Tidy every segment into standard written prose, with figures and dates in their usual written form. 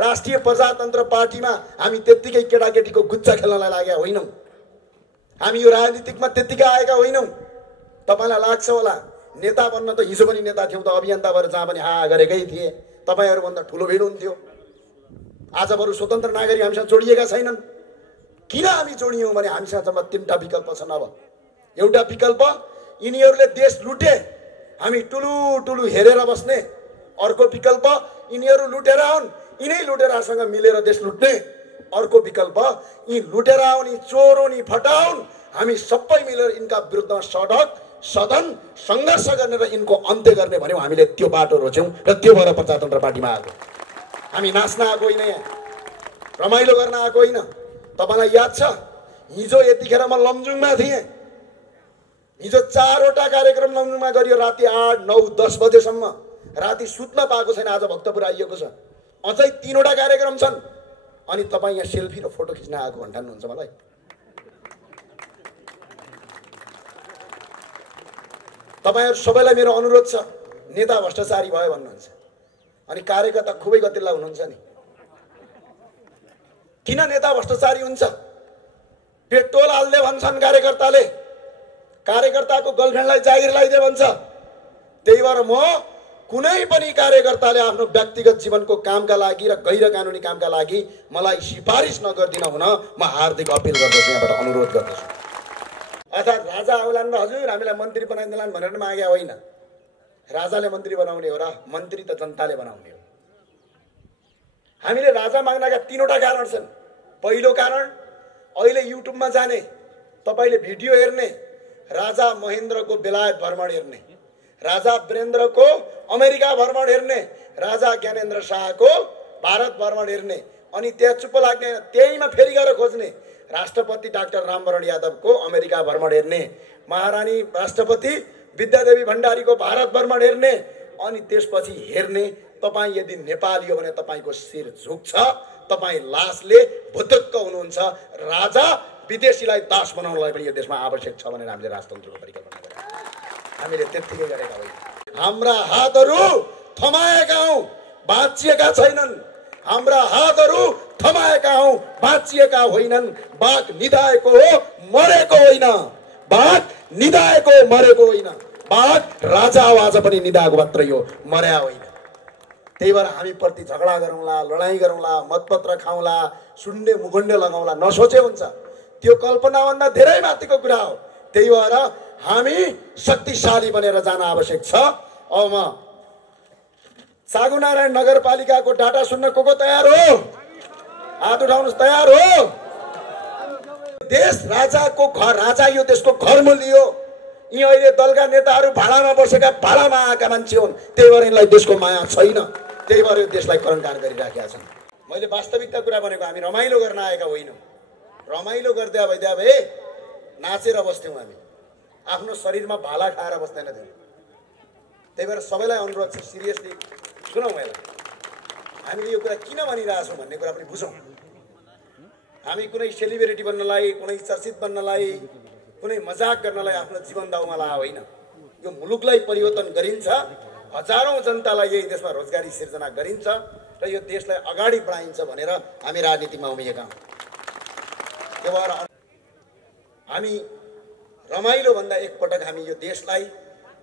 राष्ट्रिय प्रजातन्त्र पार्टीमा हामी त्यत्तिकै केटाकेटीको गुच्चा खेल्नलाई लागेका होइनौँ। हामी यो राजनीतिकमा त्यत्तिकै आएका होइनौँ। तपाईलाई लाग्छ होला नेता बन्न त हिजो पनि नेता थियौँ त, अभियन्ता भएर जहाँ पनि हा गरेकै थिए, तपाईहरुभन्दा ठुलो भिड हुन्थ्यो। आज बरु स्वतन्त्र नागरिक हामीसँग जोडिएका छैनन्। किन हामी जोडियौँ भने हामीसँग जम्मा 3टा विकल्प छन्। अब एउटा विकल्प यिनीहरूले देश लुटे, हामी टुलु टुलु हेरेर बस्ने। अर्को विकल्प यिनीहरू लुटेर आउन्, यिनै लुटेरासँग मिलेर देश लुट्ने। अर्को विकल्प यी लुटेर आउने चोरोनी फटाउन्, हामी सबै मिलेर यिनका विरुद्धमा सडक सदन सङ्घर्ष गर्ने र यिनको अन्त्य गर्ने भन्यौँ। हामीले त्यो बाटो रोज्यौँ र त्यो भएर प्रजातन्त्र पार्टीमा आएको। हामी नाच्न आएको होइन, यहाँ रमाइलो गर्न आएको होइन। तपाईँलाई याद छ हिजो यतिखेर म लमजुङमा थिएँ। हिजो 4वटा कार्यक्रम लमजुङमा गरियो, राति 8, 9, 10 बजेसम्म। राति सुत्न पाएको छैन। आज भक्तपुर आइएको छ, अझै 3वटा कार्यक्रम छन्। अनि तपाईँ यहाँ सेल्फी र फोटो खिच्न आएको भन्नुहुन्छ मलाई। तपाईहरु सबैलाई मेरो अनुरोध छ, नेता भ्रष्टाचारी भयो भन्नुहुन्छ अनि कार्यकर्ता खुबै गतिल्ला हुनुहुन्छ नि। किन नेता भ्रष्टाचारी हुन्छ? पेट्रोल हाल्दे भन्छन् कार्यकर्ताले, कार्यकर्ताको गर्लफ्रेन्डलाई जागिर लगाइदे भन्छ। त्यही भएर म कुनै पनि कार्यकर्ताले आफ्नो व्यक्तिगत जीवनको कामका लागि र गैर कानुनी कामका लागि मलाई सिफारिस नगर्दिन हुन म हार्दिक अपील गर्दछु, यहाँबाट अनुरोध गर्दछु। अर्थात् राजा आउलान् र हजुर हामीलाई मन्त्री बनाइदिलान् भनेर मागे होइन। राजाले मन्त्री बनाउने हो र मन्त्री त जनताले बनाउने हो। हामीले राजा माग्नका 3वटा कारण छन्। पहिलो कारण अहिले युट्युबमा जाने, तपाईले भिडियो हेर्ने, राजा महेन्द्रको बेलायत भ्रमण हेर्ने, राजा वीरेन्द्रको अमेरिका भ्रमण हेर्ने, राजा ज्ञानेन्द्र शाहको भारत भ्रमण हेर्ने, अनि त्यहाँ चुप्प लाग्ने, त्यहीमा फेरि गएर खोज्ने। राष्ट्रपति डाक्टर रामवरण यादवको अमेरिका भ्रमण हेर्ने, महारानी राष्ट्रपति विद्यादेवी भण्डारीको भारत भ्रमण हेर्ने, अनि त्यसपछि हेर्ने तपाईँ यदि नेपाली हो भने तपाईँको शिर झुक्छ, तपाईँ लासले भुतुक्क हुनुहुन्छ। राजा विदेशीलाई दास बनाउनलाई पनि यो देशमा आवश्यक छ भनेर हामीले राजतन्त्रको परिकल्पना गरेका, हामीले त्यतिकै गरेका होइन। हाम्रा हातहरू थमाएका हौँ, बाँचिएका छैनन्। हाम्रा हातहरू थमाएका हौँ, बाँचिएका होइनन्। बाघ निधाएको हो, मरेको होइन। बाघ निधाएको मरेको होइन। बाघ राजा हो, आज पनि निधाएको मात्रै हो, मर्या होइन। त्यही भएर हामी प्रति झगडा गरौँला, लडाइँ गरौँला, मतपत्र खाउँला, सुन्ने मुखुन्डे लगाउँला नसोचे हुन्छ। त्यो कल्पनाभन्दा धेरै माथिको कुरा हो। त्यही भएर हामी शक्तिशाली बनेर जान आवश्यक छ। अब म सागुनारायण नगरपालिकाको डाटा सुन्न को तयार हो? हात उठाउनुहोस्। तयार हो? देश राजाको घर, राजा यो देशको घर मूल्य हो। यी अहिले दलका नेताहरू भाडामा बसेका, भाडामा आएका मान्छे हुन्। त्यही भएर यिनलाई देशको माया छैन। त्यही भएर यो देशलाई करणकार गरिराखेका छन्। मैले वास्तविकता कुरा भनेको, हामी रमाइलो गर्न आएका होइनौँ। रमाइलो गर्दै भइदिया भए नाचेर बस्थ्यौँ, हामी आफ्नो शरीरमा भाला खाएर बस्दैनथ्यौँ। त्यही भएर सबैलाई अनुरोध छ, सिरियसली सुनौँ। मैले हामीले यो कुरा किन भनिरहेछौँ भन्ने कुरा पनि बुझौँ। हामी कुनै सेलिब्रिटी बन्नलाई, कुनै चर्चित बन्नलाई, कुनै मजाक गर्नलाई आफ्नो जीवन दाउमा ला होइन। यो मुलुकलाई परिवर्तन गरिन्छ, हजारौं जनतालाई यही देशमा रोजगारी सिर्जना गरिन्छ र यो देशलाई अगाडि बढाइन्छ भनेर हामी राजनीतिमा उभिएका हौँ। त्यो भएर हामी रमाइलो भन्दा एकपटक हामी यो देशलाई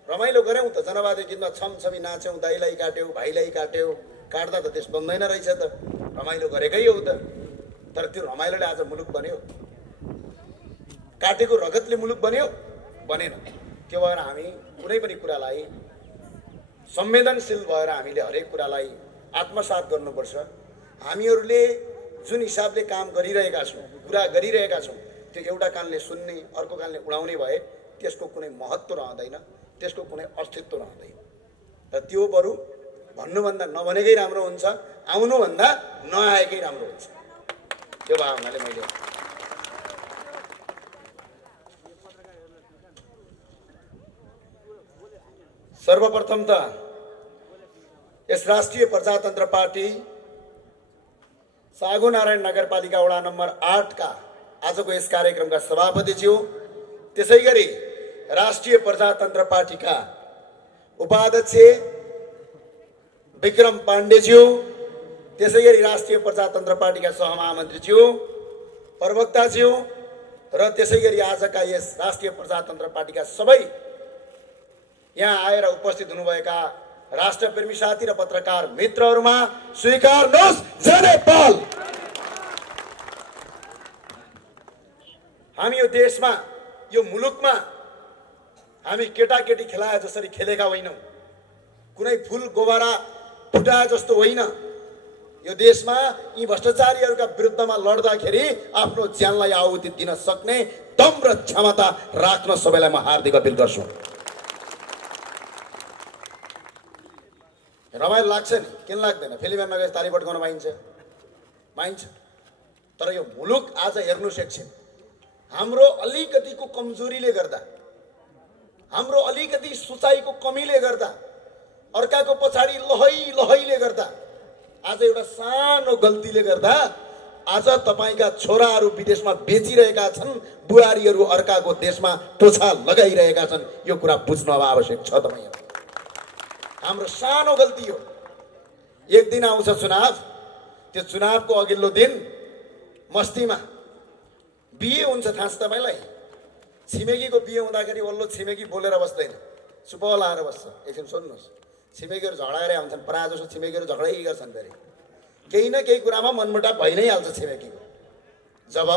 रमाइलो गऱ्यौँ त। जनवादी गीतमा छमछमी नाच्यौँ, दाइलाई काट्यौँ, भाइलाई काट्यौँ, काट्दा त देश बन्दैन रहेछ त। रमाइलो गरेकै हो त। तर त्यो रमाइलोले आज मुलुक बन्यो? काटेको रगतले मुलुक बन्यो? बनेन। त्यो भएर हामी कुनै पनि कुरालाई संवेदनशील भएर हामीले हरेक कुरालाई आत्मसात गर्नुपर्छ। हामीहरूले जुन हिसाबले काम गरिरहेका छौँ, कुरा गरिरहेका छौँ, त्यो एउटा कानले सुन्ने, अर्को कानले उडाउने भए त्यसको कुनै महत्त्व रहँदैन, त्यसको कुनै अस्तित्व रहँदैन। र त्यो बरु भन्नुभन्दा नभनेकै राम्रो हुन्छ, आउनुभन्दा नआएकै राम्रो हुन्छ। त्यो भावनाले मैले सर्वप्रथम त यस राष्ट्रिय प्रजातन्त्र पार्टी सागुनारायण नगरपालिका वडा नम्बर 8 का आजको यस कार्यक्रमका सभापतिज्यू, त्यसै गरी राष्ट्रिय प्रजातन्त्र पार्टीका उपाध्यक्ष विक्रम पाण्डेज्यू, त्यसैगरी राष्ट्रिय प्रजातन्त्र पार्टीका सहमहामन्त्रीज्यू, प्रवक्ताज्यू र त्यसैगरी आजका यस राष्ट्रिय प्रजातन्त्र पार्टीका सबै यहाँ आएर उपस्थित हुनुभएका राष्ट्रप्रेमी साथी र पत्रकार मित्रहरूमा स्वीकार्नुहोस् जय नेपाल। हामी यो देशमा, यो मुलुकमा हामी केटाकेटी खेलाए जसरी खेलेका होइनौँ, कुनै फुल गोबारा फुटाए जस्तो होइन। यो देशमा यी भ्रष्टाचारीहरूका विरुद्धमा लड्दाखेरि आफ्नो ज्यानलाई आहुति दिन सक्ने दम र क्षमता राख्न सबैलाई म हार्दिक अपिल गर्छु। रमाइलो लाग्छ नि, किन लाग्दैन? फिल्ममा गएर ताली पड्काउन पाइन्छ। तर यो मुलुक आज हेर्नुहोस् एकछिन, हाम्रो अलिकतिको कमजोरीले गर्दा, हाम्रो अलिकति सोचाइको कमीले गर्दा, अर्काको पछाडि लहैले गर्दा, आज एउटा सानो गल्तीले गर्दा आज तपाईका छोराहरू विदेशमा बेचिरहेका छन्, बुहारीहरू अर्काको देशमा टोछा लगाइरहेका छन्। यो कुरा बुझ्नु अब आवश्यक छ तपाईहरु। हाम्रो सानो गल्ती हो। एक दिन आउँछ चुनाव, त्यो चुनावको अघिल्लो दिन मस्तीमा बिहे हुन्छ। थाहा छ तपाईलाई? छिमेकीको बिहे हुँदाखेरि वल्लो छिमेकी बोलेर बस्दैन, चुप लाएर बस्छ। एकछिन सुन्नुहोस्, छिमेकीहरू झगडा गरे हुन्छन्, प्रायः जसो छिमेकीहरू झगडै गर्छन्। फेरि केही न केही कुरामा मनमुटाव भइ नै हाल्छ छिमेकीको। जब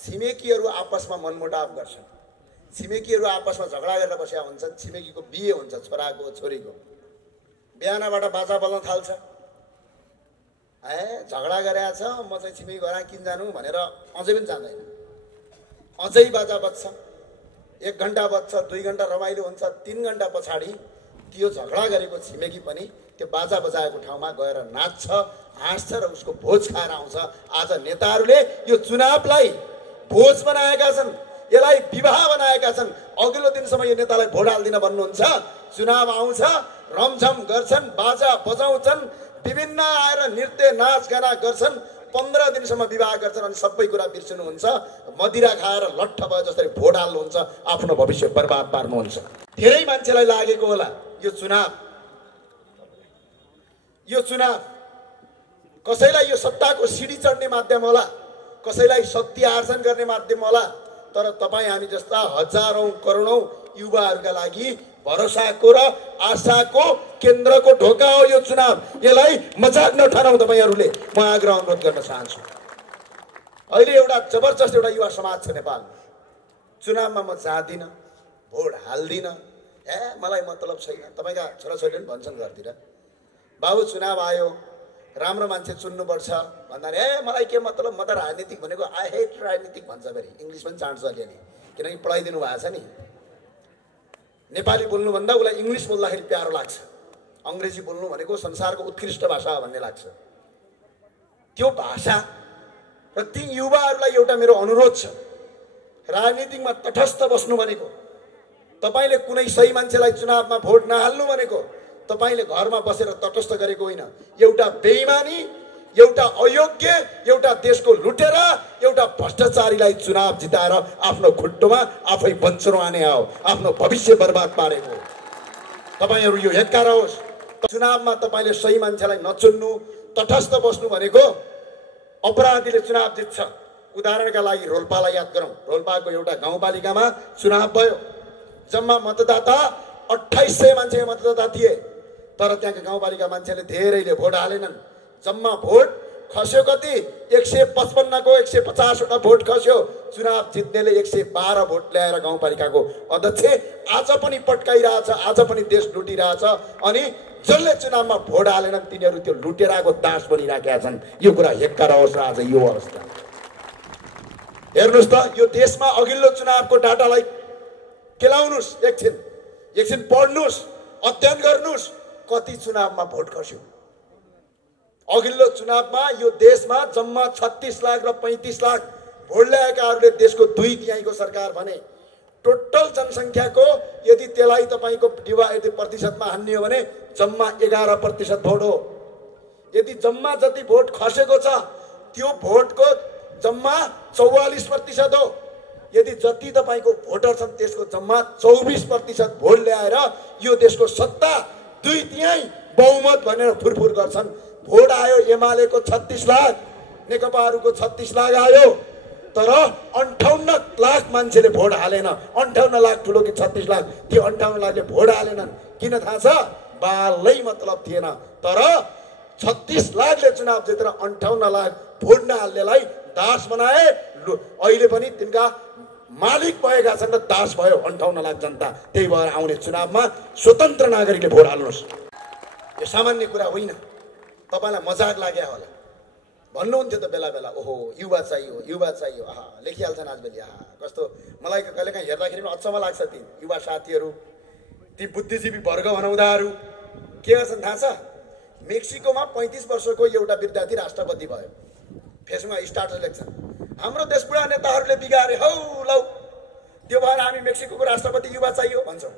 छिमेकीहरू आपसमा मनमुटाव गर्छन्, छिमेकीहरू आपसमा झगडा गरेर बसेका हुन्छन्, छिमेकीको बिहे हुन्छ, छोराको छोरीको, बिहानबाट बाजा बल्न थाल्छ। झगडा गरेका छ, म चाहिँ छिमेकी घर किन जानु भनेर अझै पनि जाँदैन, अझै बाजा बज्छ। 1 घण्टा बज्छ, 2 घण्टा रमाइलो हुन्छ, 3 घण्टा पछाडि त्यो झगडा गरेको छिमेकी पनि त्यो बाजा बजाएको ठाउँमा गएर नाच्छ, हाँस्छ र उसको भोज खाएर आउँछ। आज नेताहरूले यो चुनावलाई भोज बनाएका छन्, यसलाई विवाह बनाएका छन्। अघिल्लो दिनसम्म यो नेतालाई भोट हाल्दिन भन्नुहुन्छ, चुनाव आउँछ रमझम गर्छन्, बाजा बजाउँछन्, विभिन्न आएर नृत्य नाच गाना गर्छन्, 15 दिनसम्म विवाह गर्छन्, अनि सबै कुरा बिर्सनुहुन्छ। मदिरा खाएर लट्ठ भयो जसरी भोट हाल्नुहुन्छ, आफ्नो भविष्य बर्बाद पार्नुहुन्छ। धेरै मान्छेलाई लागेको होला यो चुनाव कसैलाई यो सत्ताको सिडी चढ्ने माध्यम होला, कसैलाई शक्ति आर्जन गर्ने माध्यम होला। तर तपाईँ हामी जस्ता हजारौं करोडौं युवाहरूका लागि भरोसाको र आशाको केन्द्रको ढोका हो यो चुनाव। यसलाई मजाक नठानौँ तपाईँहरूले, म आग्रह अनुरोध गर्न चाहन्छु। अहिले एउटा जबरजस्त एउटा युवा समाज छ नेपालमा। चुनावमा म जाँदिनँ, भोट हाल्दिनँ, मलाई मतलब छैन। तपाईँका छोराछोरीले पनि भन्छन् घरतिर, बाबु चुनाव आयो, राम्रो मान्छे चुन्नुपर्छ भन्दा मलाई के मतलब, म त राजनीतिक भनेको आई हेट राजनीतिक भन्छ। फेरि इङ्ग्लिस पनि चाँड्छ अलिअलि, किनकि पढाइदिनु भएको छ नि। नेपाली बोल्नुभन्दा उसलाई इङ्ग्लिस बोल्दाखेरि प्यारो लाग्छ। अङ्ग्रेजी बोल्नु भनेको संसारको उत्कृष्ट भाषा भन्ने लाग्छ। त्यो भाषा र ती युवाहरूलाई एउटा मेरो अनुरोध छ, राजनीतिमा तटस्थ बस्नु भनेको, तपाईँले कुनै सही मान्छेलाई चुनावमा भोट नहाल्नु भनेको तपाईँले घरमा बसेर तटस्थ गरेको होइन। एउटा बेइमानी, एउटा अयोग्य, एउटा देशको लुटेरा, एउटा भ्रष्टाचारीलाई चुनाव जिताएर आफ्नो खुट्टोमा आफै बन्चरो आने हो, आफ्नो भविष्य बर्बाद पारेको। तपाईहरू यो हेक्कार होस्, चुनावमा तपाईँले सही मान्छेलाई नचुन्नु, तटस्थ बस्नु भनेको अपराधीले चुनाव जित्छ। उदाहरणका लागि रोल्पालाई याद गरौँ। रोल्पाको एउटा गाउँपालिकामा चुनाव भयो, जम्मा मतदाता 2800 मान्छे मतदाता थिए, तर त्यहाँका गाउँपालिका मान्छेले धेरैले भोट हालेनन्। जम्मा भोट खस्यो कति? 155 को 150 वटा भोट खस्यो। चुनाव जित्नेले 112 भोट ल्याएर गाउँपालिकाको अध्यक्ष आज पनि पट्काइरहेछ, आज पनि देश लुटिरहेछ। अनि जसले चुनावमा भोट हालेनन् तिनीहरू त्यो लुटेराको दास बनिराखेका छन्। यो कुरा हेक्का रहोस् र आज यो अवस्था हेर्नुहोस् त। यो देशमा अघिल्लो चुनावको डाटालाई केलाउनुहोस्, एकछिन पढ्नुहोस्, अध्ययन गर्नुहोस्, कति चुनावमा भोट खस्यो। अघिल्लो चुनावमा यो देशमा जम्मा 36 लाख र 35 लाख भोट ल्याएकाहरूले देशको 2/3 सरकार भने। टोटल जनसङ्ख्याको यदि त्यसलाई तपाईँको यदि प्रतिशतमा हान्ने हो भने जम्मा 11% भोट हो। यदि जम्मा जति भोट खसेको छ त्यो भोटको जम्मा 44% हो। यदि जति तपाईँको भोटर छन् त्यसको जम्मा 24% भोट ल्याएर यो देशको सत्ता 2/3 बहुमत भनेर फुरफुर गर्छन्। भोट आयो एमालेको 36 लाख, नेकपाहरूको 36 लाख आयो, तर 58 लाख मान्छेले भोट हालेन। 58 लाख ठुलो कि 36 लाख? त्यो 58 लाखले भोट हालेनन्। किन थाहा छ? बालै मतलब थिएन। तर 36 लाखले चुनाव जितेर 58 लाख भोट नहाल्नेलाई दास बनाए। अहिले पनि तिनका मालिक भएका छन् र दास भयो 58 लाख जनता। त्यही भएर आउने चुनावमा स्वतन्त्र नागरिकले भोट हाल्नुहोस्। यो सामान्य कुरा होइन। तपाईलाई मजाक लाग्यो होला, भन्नुहुन्थ्यो त बेला बेला, ओहो युवा चाहियो, युवा चाहियो, आहा लेखिहाल्छन् आजभोलि, आहा कस्तो। मलाई कहिलेकाहीँ हेर्दाखेरि पनि अचम्म लाग्छ। ती युवा साथीहरू, ती बुद्धिजीवी वर्ग भनाउँदाहरू के गर्छन् थाहा छ? मेक्सिकोमा 35 वर्षको एउटा विद्यार्थी राष्ट्रपति भयो। फेसबुकमा स्टाटस लेख्छन्, हाम्रो देश बुढा नेताहरूले बिगारे हौ लौ, त्यो भएर हामी मेक्सिकोको राष्ट्रपति युवा चाहियो भन्छौँ।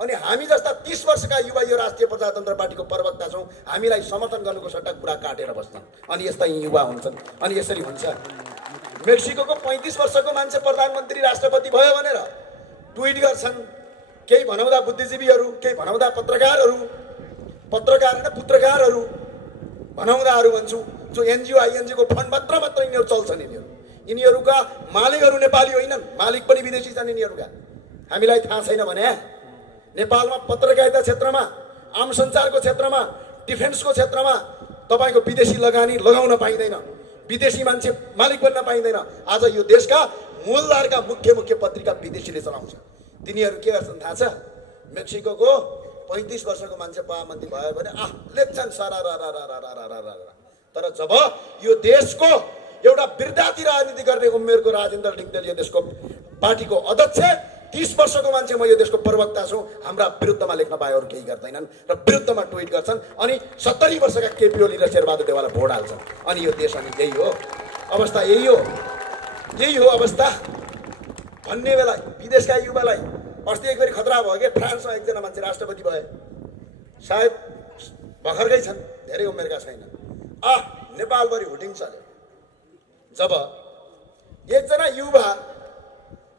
अनि हामी जस्ता 30 वर्षका युवा यो राष्ट्रिय प्रजातन्त्र पार्टीको प्रवक्ता छौँ, हामीलाई समर्थन गर्नुको सट्टा कुरा काटेर बस्छन्। अनि यस्ता युवा हुन्छन्। अनि यसरी हुन्छ। मेक्सिकोको 35 वर्षको मान्छे प्रधानमन्त्री राष्ट्रपति भयो भनेर ट्विट गर्छन् केही भनाउँदा बुद्धिजीवीहरू, केही भनाउँदा पत्रकारहरू भनाउँदाहरू भन्छु, जो एनजिओ आइएनजिओको फन्ड मात्र यिनीहरू चल्छन्। यिनीहरूका मालिकहरू नेपाली होइनन्, मालिक पनि विदेशी छन् यिनीहरूका। हामीलाई थाहा छैन भने नेपालमा पत्रकारिता क्षेत्रमा, आम सञ्चारको क्षेत्रमा, डिफेन्सको क्षेत्रमा तपाईँको विदेशी लगानी लगाउन पाइँदैन, विदेशी मान्छे मालिक बन्न पाइँदैन। आज यो देशका मूलधारका मुख्य पत्रिका विदेशीले चलाउँछ। तिनीहरू के गर्छन् थाहा छ? मेक्सिकोको 35 वर्षको मान्छे प्रधानमन्त्री भयो भने लेख्छन् सारा। तर जब यो देशको एउटा विद्यार्थी राजनीति गर्ने उमेरको राजेन्द्र लिङ्गदेल यो देशको पार्टीको अध्यक्ष, 30 वर्षको मान्छे म यो देशको प्रवक्ता छु, हाम्रा विरुद्धमा लेख्न पाए अरू केही गर्दैनन् र विरुद्धमा ट्विट गर्छन्। अनि 70 वर्षका केपी ओली र शेरबहादुर देवाललाई भोट हाल्छन्। अनि यो देश, अनि यही हो अवस्था, यही हो अवस्था भन्ने बेला विदेशका युवालाई। अस्ति एकचोटि खतरा भयो कि फ्रान्समा एकजना मान्छे राष्ट्रपति भए, सायद भर्खरकै छन्, धेरै उमेरका छैनन्। नेपालभरि हुटिङ चल्यो। जब एकजना युवा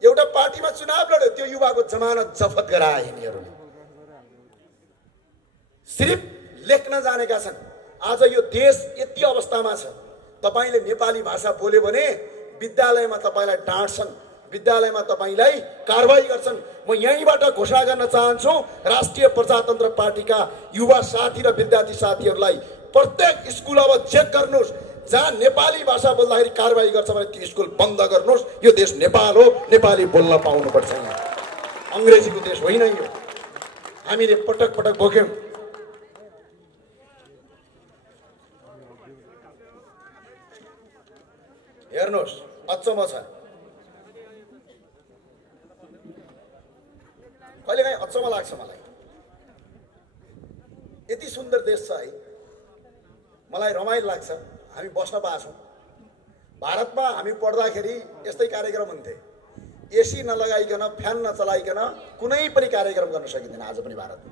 एउटा पार्टीमा चुनाव लड्यो, त्यो युवाको जमानत जफत गराए यिनीहरूले। सिर्फ लेख्न जानेका छन्। आज यो देश यति अवस्थामा छ, तपाईँले नेपाली भाषा बोल्यो भने विद्यालयमा तपाईँलाई डाँट्छन्, विद्यालयमा तपाईँलाई कारबाही गर्छन्। म यहीँबाट घोषणा गर्न चाहन्छु राष्ट्रिय प्रजातन्त्र पार्टीका युवा साथी र विद्यार्थी साथीहरूलाई, प्रत्येक स्कुल अब चेक गर्नुहोस्, जहाँ नेपाली भाषा बोल्दाखेरि कारबाही गर्छ भने त्यो स्कुल बन्द गर्नुहोस्। यो देश नेपाल हो, नेपाली बोल्न पाउनुपर्छ। यहाँ अङ्ग्रेजीको देश होइन यो। हामीले पटक पटक बोक्यौँ। हेर्नुहोस्, अचम्म छ। कहिलेकाहीँ अचम्म लाग्छ मलाई, यति सुन्दर देश छ है, मलाई रमाइलो लाग्छ। हामी बस्न पाएछौँ। भारतमा हामी पढ्दाखेरि यस्तै कार्यक्रम हुन्थे, एसी नलगाइकन, फ्यान नचलाइकन कुनै पनि कार्यक्रम गर्न सकिँदैन। आज पनि भारतमा,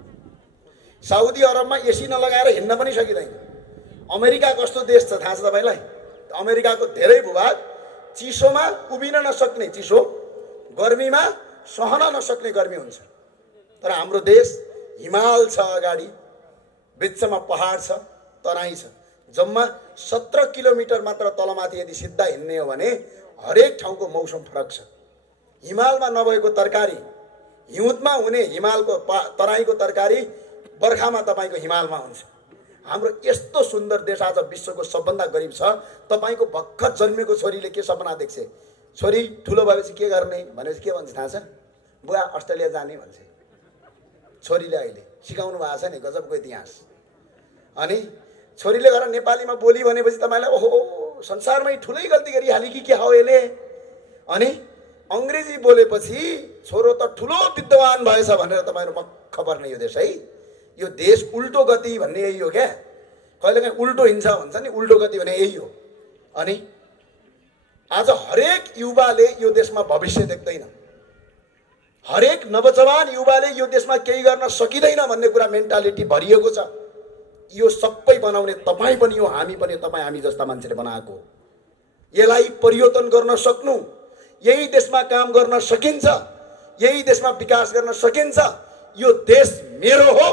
साउदी अरबमा एसी नलगाएर हिँड्न पनि सकिँदैन। अमेरिका कस्तो देश छ थाहा छ तपाईँलाई? अमेरिकाको धेरै भूभाग चिसोमा उभिन नसक्ने चिसो, गर्मीमा सहन नसक्ने गर्मी हुन्छ। तर हाम्रो देश हिमाल छ, अगाडि बिचमा पहाड छ, तराई छ, जम्मा 17 किलोमिटर मात्र तलमाथि यदि सिधा हिँड्ने हो भने हरेक ठाउँको मौसम फरक छ। हिमालमा नभएको तरकारी हिउँदमा हुने, हिमालको तराईको तरकारी बर्खामा तपाईँको हिमालमा हुन्छ। हाम्रो यस्तो सुन्दर देश आज विश्वको सबभन्दा गरिब छ। तपाईँको भर्खर जन्मेको छोरीले के सपना देख्छ? छोरी ठुलो भएपछि के गर्ने भनेपछि के भन्छ थाहा छ? बुवा अस्ट्रेलिया जाने भन्छ छोरीले। अहिले सिकाउनु भएको छ नि, गजबको इतिहास। अनि छोरीले गएर नेपालीमा बोली भनेपछि तपाईँलाई ओहो संसारमै ठुलै गल्ती गरिहाली कि के हो यसले। अनि अङ्ग्रेजी बोलेपछि छोरो त ठुलो विद्वान भएछ भनेर तपाईँहरू मक्ख पर्ने यो देश है। यो देश उल्टो गति भन्ने यही हो क्या। कहिलेकाहीँ उल्टो हिँड्छ भन्छ नि, उल्टो गति भने यही हो। अनि आज हरेक युवाले यो देशमा भविष्य देख्दैन, हरेक नवजवान युवाले यो देशमा केही गर्न सकिँदैन भन्ने कुरा मेन्टालिटी भरिएको छ। यो सबै बनाउने तपाईँ पनि हो, हामी पनि, तपाईँ हामी जस्ता मान्छेले बनाएको। यसलाई परिवर्तन गर्न सक्नु, यही देशमा काम गर्न सकिन्छ, यही देशमा विकास गर्न सकिन्छ। यो देश मेरो हो,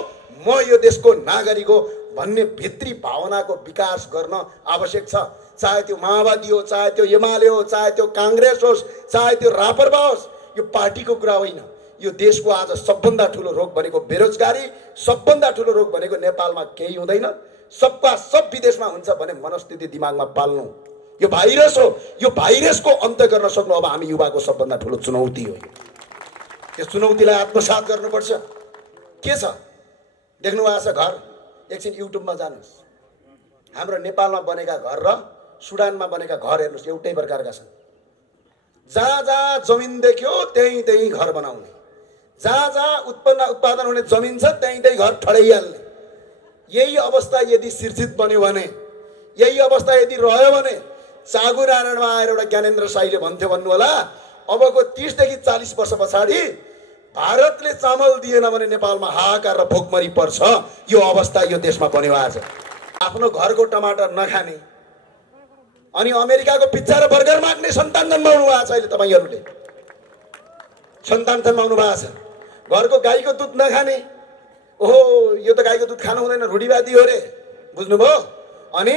म यो देशको नागरिक हो भन्ने भित्री भावनाको विकास गर्न आवश्यक छ। चाहे त्यो माओवादी हो, चाहे त्यो एमाले हो, चाहे त्यो कांग्रेस होस्, चाहे त्यो रापरपा होस्, यो पार्टीको कुरा होइन। यो देशको आज सबभन्दा ठुलो रोग भनेको बेरोजगारी, सबभन्दा ठुलो रोग भनेको नेपालमा केही हुँदैन, सबका सब विदेशमा हुन्छ भन्ने मनस्थिति दिमागमा पाल्नु यो भाइरस हो। यो भाइरसको अन्त्य गर्न सक्नु अब हामी युवाको सबभन्दा ठुलो चुनौती हो। यो चुनौतीलाई आत्मसात गर्नुपर्छ। के छ देख्नु भएको छ घर? एकछिन युट्युबमा जानुहोस्, हाम्रो नेपालमा बनेका घर र सुडानमा बनेका घर हेर्नुहोस्, एउटै प्रकारका छन्। जहाँ जहाँ जमिन देख्यो त्यहीँ त्यहीँ घर बनाउने, जहाँ जहाँ उत्पादन हुने जमिन छ त्यहीँ त्यहीँ घर ठडाइहाल्ने। यही अवस्था यदि सिर्जित बन्यो भने, यही अवस्था यदि रह्यो भने, चागुनारायणमा आएर एउटा ज्ञानेन्द्र साईले भन्थ्यो भन्नु होला, अबको 30 देखि 40 वर्ष पछाडि भारतले चामल दिएन भने नेपालमा हाहाकार र भोकमरी पर्छ। यो अवस्था यो देशमा बन्यो आज। आफ्नो घरको टमाटर नखाने अनि अमेरिकाको पिज्जा र बर्गर माग्ने सन्तान जन्माउनु भएको छ। अहिले तपाईहरुले सन्तान जन्माउनु भएको छ। घरको गाईको दुध नखाने, ओहो यो त गाईको दुध खानु हुँदैन, रूढिवादी हो रे, बुझ्नुभयो? अनि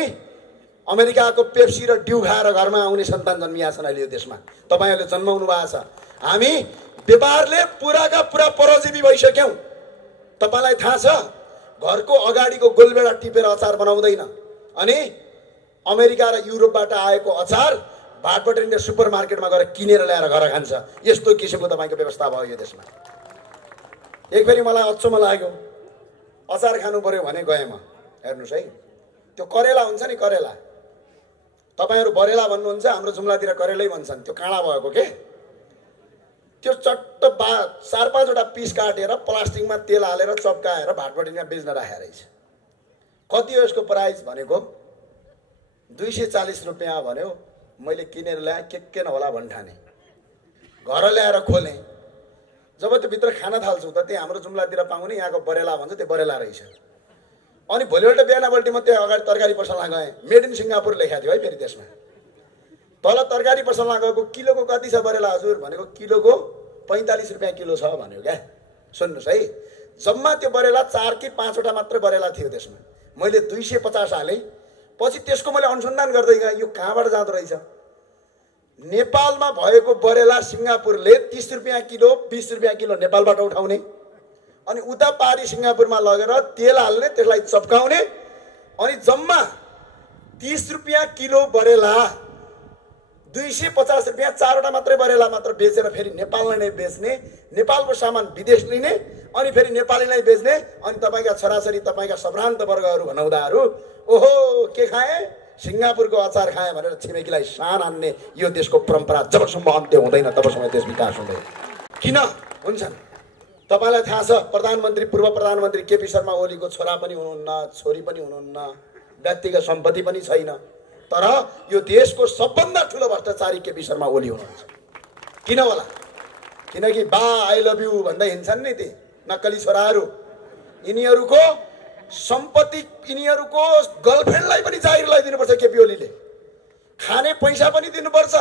अमेरिकाको पेप्सी र ड्यू खाएर घरमा आउने सन्तान जन्मिया छन् अहिले यो देशमा। तपाईहरुले जन्माउनु भएको छ। हामी व्यापारले पुराका पुरा परजीवी भइसक्यौं। तपाईलाई थाहा छ, घरको अगाडिको गोलबेडा टिपेर अचार बनाउँदैन अनि अमेरिका र युरोपबाट आएको अचार भाटबटरीले सुपरमार्केटमा गएर किनेर ल्याएर घर खान्छ। यस्तो किसिमको तपाईको व्यवस्था भयो यो देशमा। एकफेरि मलाई अचम्म लाग्यो, अचार खानु पर्यो भने गएँ म। हेर्नुस् है, त्यो करेला हुन्छ नि, करेला, तपाईहरु बरेला भन्नुहुन्छ, हाम्रो जुम्लातिर करेलै भन्छन्। त्यो काँडा भएको के, त्यो चट्ट 4-5 वटा पिस काटेर प्लास्टिकमा तेल हालेर चप्काएर भाटबटरीमा बेच्न राखेको रहेछ। कति हो यसको प्राइस भनेको? 240 रुपैयाँ भन्यो। मैले किनेर ल्याएँ, के नहोला भन्ठाने। घर ल्याएर खोलेँ, जब त्यो भित्र खान थाल्छु त त्यही हाम्रो जुम्लातिर पाउने यहाँको बरेला भन्छ, त्यो बरेला रहेछ। अनि भोलिपल्ट बिहानपल्ट म त्यहाँ अगाडि तरकारी पसलमा गएँ, मेड इन सिङ्गापुर लेखेको थियो है फेरि त्यसमा। तल तरकारी पसलमा गएको, किलोको कति छ बरेला हजुर भनेको, किलोको 45 रुपैयाँ किलो छ भन्यो क्या। सुन्नुहोस् है, जम्मा त्यो बरेला 4 कि 5 वटा मात्र बरेला थियो त्यसमा। मैले 250 हालेँ। पछि त्यसको मैले अनुसन्धान गर्दै गएँ, यो कहाँबाट जाँदो रहेछ। नेपालमा भएको बरेला सिङ्गापुरले 30 रुपैयाँ किलो, 20 रुपैयाँ किलो नेपालबाट उठाउने अनि उता पारी सिङ्गापुरमा लगेर तेल हाल्ने, त्यसलाई चप्काउने अनि जम्मा 30 रुपैयाँ किलो बरेला 250 रुपैयाँ 4 वटा मात्रै बरेला मात्र बेचेर फेरि नेपाललाई नै बेच्ने, नेपालको सामान विदेश लिने अनि फेरि नेपालीलाई बेच्ने। अनि तपाईका छोराछोरी, तपाईका सम्भ्रान्त वर्गहरू भनाउँदाहरू ओहो के खाए, सिङ्गापुरको अचार खाए भनेर छिमेकीलाई सान हान्ने यो देशको परम्परा जबसम्म अन्त्य हुँदैन तबसम्म देश विकास हुँदैन। किन हुन्छन्? तपाईलाई थाहा छ, प्रधानमन्त्री, पूर्व प्रधानमन्त्री केपी शर्मा ओलीको छोरा पनि हुनुहुन्न, छोरी पनि हुनुहुन्न, व्यक्तिगत सम्पत्ति पनि छैन, तर यो देशको सबभन्दा ठुलो भ्रष्टाचारी केपी शर्मा ओली हुनुहुन्छ। किन होला? किनकि बा आई लभ यू भन्दै हिँड्छन् नि ती नक्कली छोराहरू। यिनीहरूको सम्पत्ति, यिनीहरूको गर्लफ्रेन्डलाई पनि जागिर लगाइदिनुपर्छ केपी ओलीले, खाने पैसा पनि दिनुपर्छ,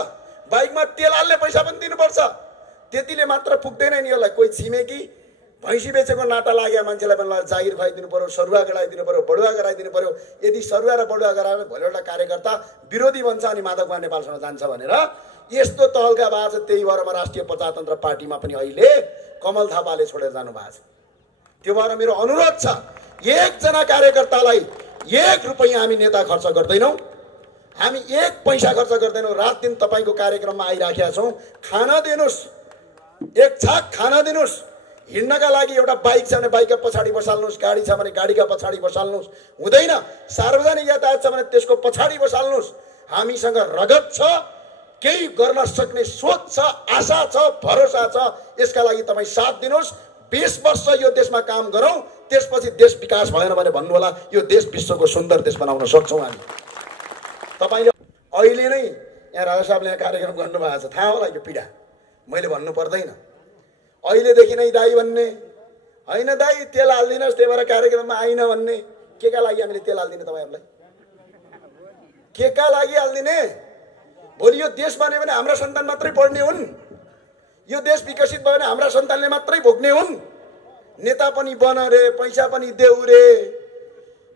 बाइकमा तेल हाल्ने पैसा पनि दिनुपर्छ। त्यतिले मात्र पुग्दैन यिनीहरूलाई। कोही छिमेकी भैँसी बेचेको नाटा लागेको मान्छेलाई पनि जागिर खुवाइदिनु पर्यो, सरुवा गराइदिनु पर्यो, बडुवा गराइदिनु पर्यो। यदि सरुवा र बडुवा गराएर भोलि एउटा कार्यकर्ता विरोधी बन्छ अनि माधवमा नेपालसँग जान्छ भनेर यस्तो तहलका भएको छ। त्यही भएर म राष्ट्रिय प्रजातन्त्र पार्टीमा पनि अहिले कमल थापाले छोडेर जानु भएको छ। त्यो भएर मेरो अनुरोध छ, एकजना कार्यकर्तालाई 1 रुपैयाँ हामी नेता खर्च गर्दैनौँ, हामी 1 पैसा खर्च गर्दैनौँ। रात दिन तपाईँको कार्यक्रममा आइराखेका छौँ। खाना दिनुहोस्, एक छाक खाना दिनुहोस्। हिँड्नका लागि एउटा बाइक छ भने बाइकका पछाडि बसाल्नुहोस्, गाडी छ भने गाडीका पछाडि बसाल्नुहोस्, हुँदैन सार्वजनिक यातायात छ भने त्यसको पछाडि बसाल्नुहोस्। हामीसँग रगत छ, केही गर्न सक्ने सोच छ, आशा छ, भरोसा छ। यसका लागि तपाईँ साथ दिनुहोस्। 20 वर्ष यो देशमा काम गरौँ, त्यसपछि देश विकास भएन भने भन्नु होला, यो देश विश्वको सुन्दर देश बनाउन सक्छौँ हामी। तपाईँले अहिले नै यहाँ राजा साहबले यहाँ कार्यक्रम गर्नुभएको छ, थाहा होला यो पीडा, मैले भन्नु पर्दैन। अहिलेदेखि नै दाई भन्ने होइन, दाई तेल हालिदिनुहोस्, त्यही भएर कार्यक्रममा आइन भन्ने। के का लागि हामीले तेल हालिदिने तपाईँहरूलाई? के का लागि हालिदिने? भोलि यो देश बन्यो भने हाम्रा सन्तान मात्रै पढ्ने हुन्, यो देश विकसित भयो भने हाम्रा सन्तानले मात्रै भोग्ने हुन्। नेता पनि बन रे, पैसा पनि देऊ रे,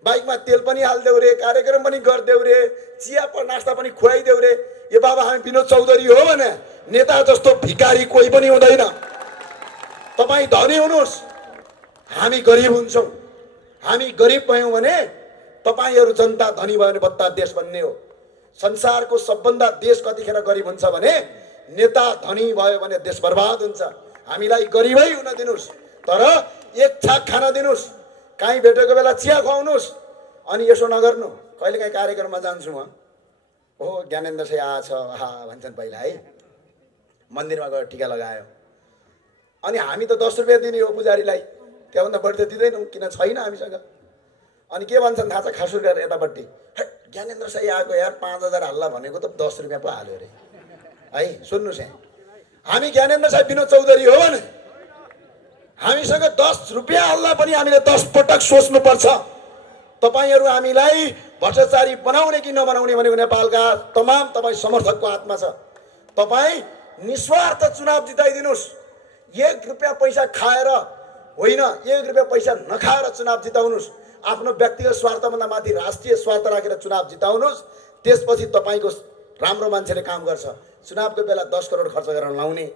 बाइकमा तेल पनि हाल्देऊ रे, कार्यक्रम पनि गर्देऊ रे, चिया नास्ता पनि खुवाइदेऊ रे। यो बाबा हामी विनोद चौधरी हो भने नेता जस्तो भिकारी कोही पनि हुँदैन। तपाईँ धनी हुनुहोस्, हामी गरिब हुन्छौँ। हामी गरिब भयौँ भने तपाईहरू जनता धनी भयो भने बत्ता देश बन्ने हो। संसारको सबभन्दा देश कतिखेर गरिब हुन्छ भने नेता धनी भयो भने देश बर्बाद हुन्छ। हामीलाई गरिबै हुन दिनुहोस्, तर एक छाक खान दिनुहोस्, कहीँ भेटेको बेला चिया खुवाउनुहोस्। अनि यसो नगर्नु, कहिलेकाहीँ कार्यक्रममा जान्छु म, ओ ज्ञानेन्द्र साई आएछ हा भन्छन् पहिला है, मन्दिरमा गएर टिका लगायो। अनि हामी त 10 रुपियाँ दिने हो पुजारीलाई, त्योभन्दा बढी त दिँदैनौँ, किन छैन हामीसँग। अनि के भन्छन् थाहा छ, खासु गरेर यतापट्टि, ज्ञानेन्द्र साई आएको यार 5000 हाल्ला भनेको त 10 रुपियाँ पो हाल्यो अरे है। सुन्नुहोस् यहाँ, हामी ज्ञानेन्द्र साई विनोद चौधरी हो भने हामीसँग 10 रुपियाँ हाल्दा पनि हामीले 10 पटक सोच्नुपर्छ। तपाईहरू हामीलाई भ्रष्टाचारी बनाउने कि नबनाउने भनेको नेपालका तमाम तपाईँ समर्थकको हातमा छ। तपाईँ निस्वार्थ चुनाव जिताइदिनुहोस्। 1 रुपियाँ पैसा खाएर होइन, 1 रुपियाँ पैसा नखाएर चुनाव जिताउनुहोस्। आफ्नो व्यक्तिगत स्वार्थभन्दा माथि राष्ट्रिय स्वार्थ राखेर चुनाव जिताउनुहोस्। त्यसपछि तपाईँको राम्रो मान्छेले काम गर्छ। चुनावको बेला 10 करोड खर्च गरेर लाउने,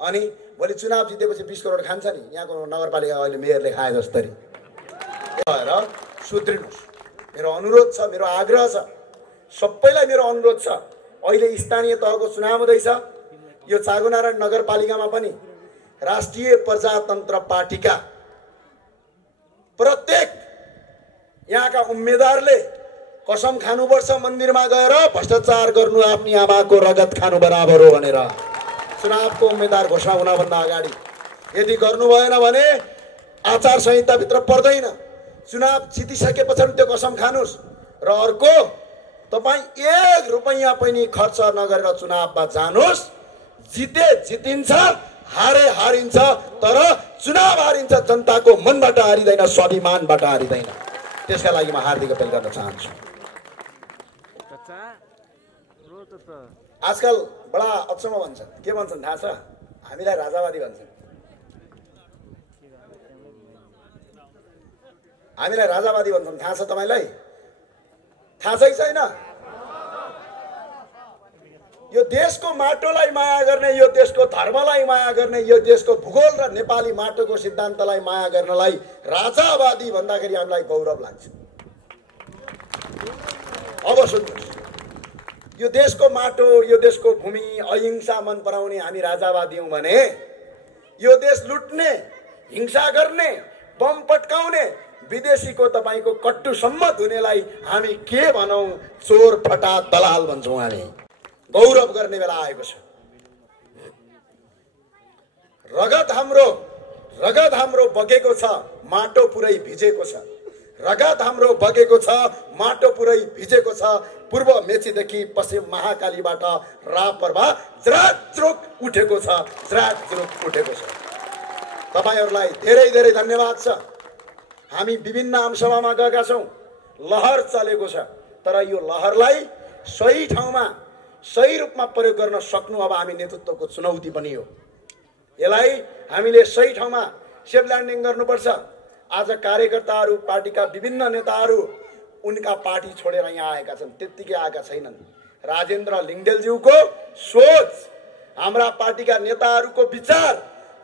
अनि भोलि चुनाव जितेपछि 20 करोड खान्छ नि। यहाँको नगरपालिका अहिले मेयरले खाए जस्तरी भएर सुध्रिनुहोस्। मेरो अनुरोध छ, मेरो आग्रह छ, सबैलाई मेरो अनुरोध छ। अहिले स्थानीय तहको चुनाव हुँदैछ। यो चागुनारायण नगरपालिकामा पनि राष्ट्रिय प्रजातन्त्र पार्टीका प्रत्येक यहाँका उम्मेदवारले कसम खानुपर्छ, मन्दिरमा गएर भ्रष्टाचार गर्नु आफ्नी आमाको रगत खानु बराबर हो भनेर। चुनावको उम्मेदवार घोषणा हुनभन्दा अगाडि यदि गर्नु भएन भने आचार संहिताभित्र पर्दैन। चुनाव जितिसकेपछि त्यो कसम खानुस्। र अर्को, तपाईँ 1 रुपैयाँ पनि खर्च नगरेर चुनावमा जानुहोस्। जिते जितिन्छ, हारे हारिन्छ, तर चुनाव हारिन्छ जनताको मनबाट हारिँदैन, स्वाभिमानबाट हारिँदैन। त्यसका लागि म हार्दिक अपील गर्न चाहन्छु। आजकल बडा अचम्म भन्छन्, के भन्छन् थाहा छ? हामीलाई राजावादी भन्छन्। हामीलाई राजावादी भन्छन्, थाहा छ तपाईँलाई? थाहा छ कि छैन? यो देशको माटोलाई माया गर्ने, यो देशको धर्मलाई माया गर्ने, यो देशको भूगोल र नेपाली माटोको सिद्धान्तलाई माया गर्नलाई राजावादी भन्दाखेरि हामीलाई गौरव लाग्छ। अब सुन्नुहोस्, यो देशको माटो, यो देशको भूमि, अहिंसा मन पराउने हामी राजावादी हौँ भने यो देश लुट्ने, हिंसा गर्ने, बम पट्काउने, विदेशीको तपाईँको कट्टु सम्मत हुनेलाई हामी के भनौँ? चोर फटा दलाल भन्छौँ। हामी गौरव गर्ने बेला आएको छ। रगत हाम्रो बगेको छ, माटो पुरै भिजेको छ। रगत हाम्रो बगेको छ, माटो पुरै भिजेको छ। पूर्व मेचीदेखि पश्चिम महाकालीबाट रापरवा ज्राज्रुक उठेको छ, ज्राज्रुक उठेको छ। तपाईहरूलाई धेरै धेरै धन्यवाद छ। हामी विभिन्न आमसभामा गएका छौँ, लहर चलेको छ, तर यो लहरलाई सही ठाउँमा सही रूपमा प्रयोग गर्न सक्नु अब हामी नेतृत्वको चुनौती पनि हो। यसलाई हामीले सही ठाउँमा सेफ ल्यान्डिङ गर्नुपर्छ। आज कार्यकर्ताहरू, पार्टीका विभिन्न नेताहरू उनका पार्टी छोडेर यहाँ आएका छन्, त्यत्तिकै आएका छैनन्। राजेन्द्र लिङ्गदेलज्यूको सोच, हाम्रा पार्टीका नेताहरूको विचार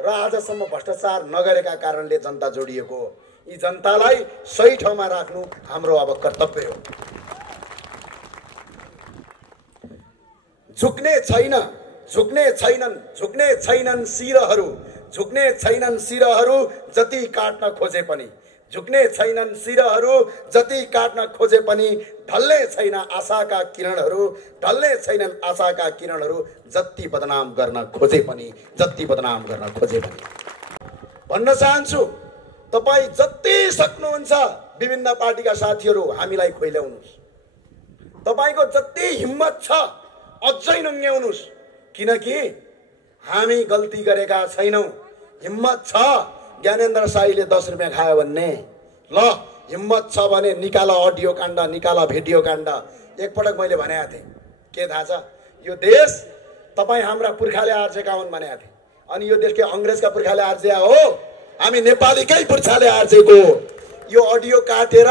र आजसम्म भ्रष्टाचार नगरेका कारणले जनता जोडिएको हो। यी जनतालाई सही ठाउँमा राख्नु हाम्रो अब कर्तव्य हो। झुक्ने छैनन् शिरहरू, झुक्ने छैनन् शिरहरू जति काट्न खोजे पनि, झुक्ने छैनन् शिरहरू जति काट्न खोजे पनि, ढल्ने छैन आशाका किरणहरू, ढल्ने छैनन् आशाका किरणहरू जति बदनाम गर्न खोजे पनि, जति बदनाम गर्न खोजे पनि। भन्न चाहन्छु, तपाईँ जति सक्नुहुन्छ विभिन्न पार्टीका साथीहरू हामीलाई खुइल्याउनुहोस्। तपाईँको जति हिम्मत छ अझै नङ्ग्याउनुहोस्, किनकि हामी गल्ती गरेका छैनौँ। हिम्मत छ ज्ञानेन्द्र साईले 10 रुपियाँ खायो भन्ने, ल हिम्मत छ भने निकाल अडियो काण्ड, निकाल भिडियो काण्ड। एकपटक मैले भनेको थिएँ, के थाहा छ? यो देश तपाईँ हाम्रा पुर्खाले आर्जेका हुन् भनेको थिएँ, अनि यो देश के अङ्ग्रेजका पुर्खाले आर्जिया हो? हामी नेपालीकै पुर्खाले आर्जेको। यो अडियो काटेर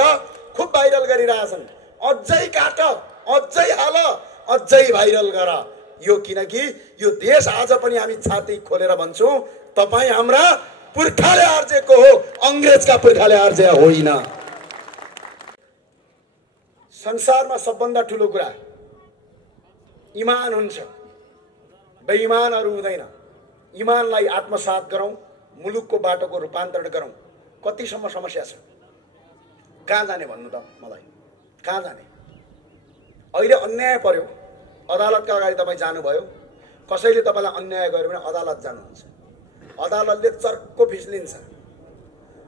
खुब भाइरल गरिरहेछन्। अझै काट, अझै हाल, अझै भाइरल गर। यो किनकि यो देश आज पनि हामी छाती खोलेर भन्छौँ, तपाईँ हाम्रा पुर्खाले आर्जेको हो, अंग्रेजका पुर्खाले आर्जे होइन। संसारमा सबभन्दा ठुलो कुरा इमान हुन्छ, बेइमानहरू हुँदैन। इमानलाई आत्मसात गरौँ, मुलुकको बाटोको रूपान्तरण गरौँ। कतिसम्म समस्या छ, कहाँ जाने भन्नु त मलाई, कहाँ जाने? अहिले अन्याय पर्यो, अदालतका अगाडि तपाईँ जानुभयो, कसैले तपाईँलाई अन्याय गर्यो भने अदालत जानुहुन्छ, अदालतले चर्को फिस लिन्छ।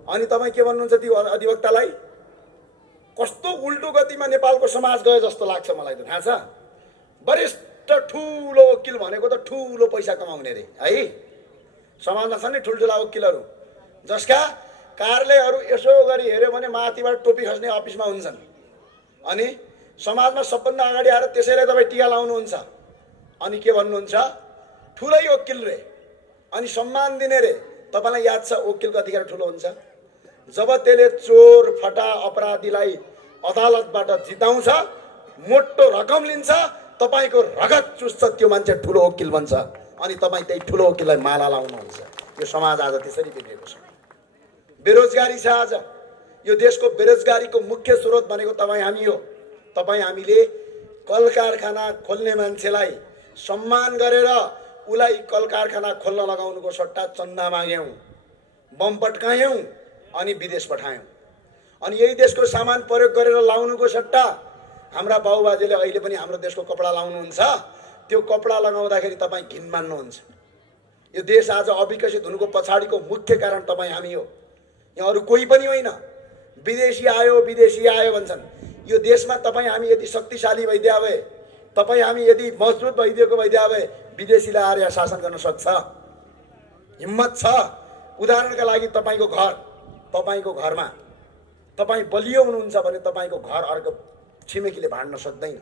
अनि तपाईँ के भन्नुहुन्छ ती अधिवक्तालाई? कस्तो उल्टो गतिमा नेपालको समाज गयो जस्तो लाग्छ मलाई त, थाहा छ? वरिष्ठ ठुलो वकिल भनेको त ठुलो पैसा कमाउने रे है। समाजमा छन् नि ठुल्ठुला वकिलहरू जसका कार्यालयहरू यसो गरी हेऱ्यो भने माथिबाट टोपी खस्ने अफिसमा हुन्छन्। अनि समाजमा सबभन्दा अगाडि आएर त्यसैले तपाईँ टिका लाउनुहुन्छ। अनि के भन्नुहुन्छ? ठुलै वकिल रे, अनि सम्मान दिने रे। तपाईँलाई याद छ वकिल कतिखेर ठुलो हुन्छ? जब त्यसले चोर फटा अपराधीलाई अदालतबाट जिताउँछ, मोटो रकम लिन्छ, तपाईँको रगत चुस्छ, त्यो मान्छे ठुलो वकिल बन्छ। अनि तपाईँ त्यही ठुलो वकिललाई माला लाउनुहुन्छ। यो समाज आज त्यसरी बिग्रेको छ। बेरोजगारी छ आज। यो देशको बेरोजगारीको मुख्य स्रोत भनेको तपाईँ हामी हो। तपाईँ हामीले कल कारखाना खोल्ने मान्छेलाई सम्मान गरेर उलाई कल कारखाना खोल्न लगाउनुको सट्टा चन्दा माग्यौँ, बम पट्कायौँ, अनि विदेश पठायौँ। अनि यही देशको सामान प्रयोग गरेर लाउनुको सट्टा हाम्रा बाबुबाजेले अहिले पनि हाम्रो देशको कपडा लाउनुहुन्छ। त्यो कपडा लगाउँदाखेरि तपाईँ घिन मान्नुहुन्छ। यो देश आज अविकसित हुनुको पछाडिको मुख्य कारण तपाईँ हामी हो, यहाँ अरू कोही पनि होइन। विदेशी आयो भन्छन्। यो देशमा तपाईँ हामी यदि शक्तिशाली भइदिया भए, तपाईँ हामी यदि मजबुत भइदिएको भइदिया भए विदेशीले आएर यहाँ शासन गर्न सक्छ, हिम्मत छ। उदाहरणका लागि तपाईँको घर, तपाईँको घरमा तपाईँ बलियो हुनुहुन्छ भने तपाईँको घर अर्को छिमेकीले भाँड्न सक्दैन।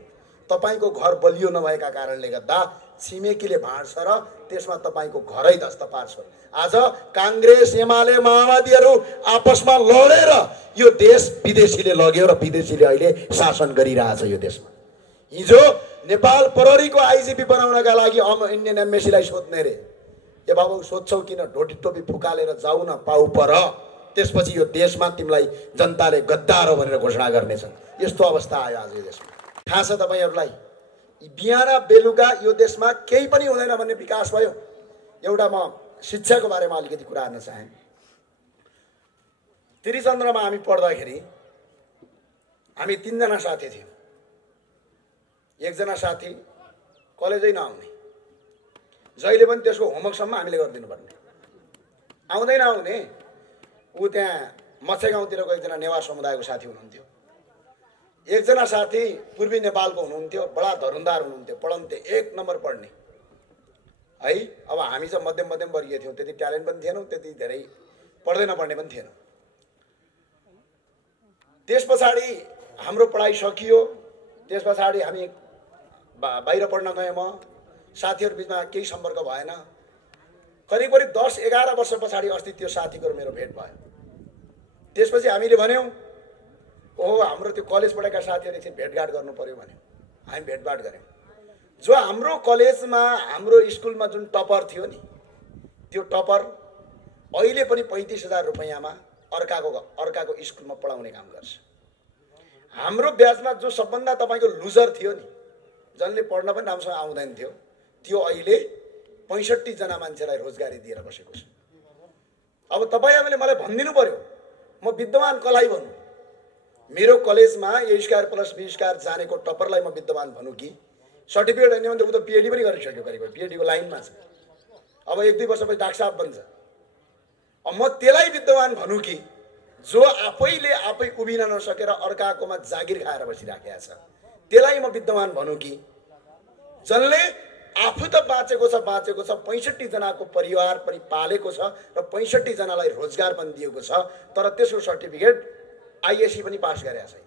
तपाईँको घर बलियो नभएका कारणले गर्दा छिमेकीले भाँड्छ र त्यसमा तपाईँको घरै ध्वस्त पार्छ। आज कांग्रेस एमाले माओवादीहरू आपसमा लडेर यो देश विदेशीले लग्यो र विदेशीले अहिले शासन गरिरहेछ यो देशमा। हिजो नेपाल प्रहरीको आइजिपी बनाउनका लागि इन्डियन एम्बेसीलाई सोध्ने रे, ए बाबु सोध्छौ किन, ढोटी टोपी फुकालेर जाऊ न, पाउ पर, त्यसपछि यो देशमा तिमीलाई जनताले गद्दार हो भनेर घोषणा गर्नेछन्। यस्तो अवस्था आयो आज यो देशमा। थाहा छ तपाईहरूलाई, बिहान बेलुका यो देशमा केही पनि हुँदैन भन्ने विकास भयो। एउटा म शिक्षाको बारेमा अलिकति कुरा गर्न चाहे। त्रिचन्द्रमा हामी पढ्दाखेरि हामी 3 जना साथी थियौँ। एकजना साथी कलेजै नआउने, जहिले पनि त्यसको होमवर्कसम्म हामीले गरिदिनु पर्ने, आउँदैन आउने। ऊ त्यहाँ मत्स्य गाउँतिरको एकजना नेवार समुदायको साथी हुनुहुन्थ्यो। एकजना साथी पूर्वी नेपालको हुनुहुन्थ्यो, बडा धरुन्दार हुनुहुन्थ्यो, पढन्थे 1 नम्बर पढ्ने है। अब हामी चाहिँ मध्यम वर्गीय थियौँ, त्यति ट्यालेन्ट पनि थिएनौँ, त्यति धेरै पढ्दै नपढ्ने पनि थिएनौँ। त्यस पछाडि हाम्रो पढाइ सकियो। त्यस पछाडि हामी बाहिर पढ्न गएँ। म साथीहरू बिचमा केही सम्पर्क भएन। करिब 10-11 वर्ष पछाडि अस्ति त्यो साथीको मेरो भेट भयो। त्यसपछि हामीले भन्यौँ, ओहो हाम्रो त्यो कलेज पढेका साथीहरू एकछिन भेटघाट गर्नु पर्यो भन्यो। हामी भेटघाट गऱ्यौँ। जो हाम्रो कलेजमा हाम्रो स्कुलमा जुन टपर थियो नि, त्यो टपर अहिले पनि 35,000 रुपैयाँमा अर्काको स्कुलमा पढाउने काम गर्छ। हाम्रो ब्याचमा जो सबभन्दा तपाईँको लुजर थियो नि, जसले पढ्न पनि राम्रोसँग आउँदैन थियो, त्यो अहिले 65 जना मान्छेलाई रोजगारी दिएर बसेको छ। अब तपाईँहरूले मलाई भनिदिनु पर्यो, म विद्वान कसलाई भनौँ? मेरो कलेजमा A²+B² जानेको टपरलाई म विद्वान भनौँ कि सर्टिफिकेट होइन भने ऊ त PhD पनि गरिसक्यो, करिब PhD को लाइनमा छ। अब 1-2 वर्षपछि डाक्टर साहब बन्छ। अब म त्यसलाई विद्वान भनौँ कि जो आफै उभिन नसकेर अर्काकोमा जागिर खाएर बसिराखेको छ? त्यसलाई म विद्वान भनौँ कि जसले आफू त बाँचेको छ 65 जनाको परिवार पनि पालेको छ र 65 जनालाई रोजगार पनि दिएको छ, तर त्यसको सर्टिफिकेट ISC पनि पास गरेको छैन।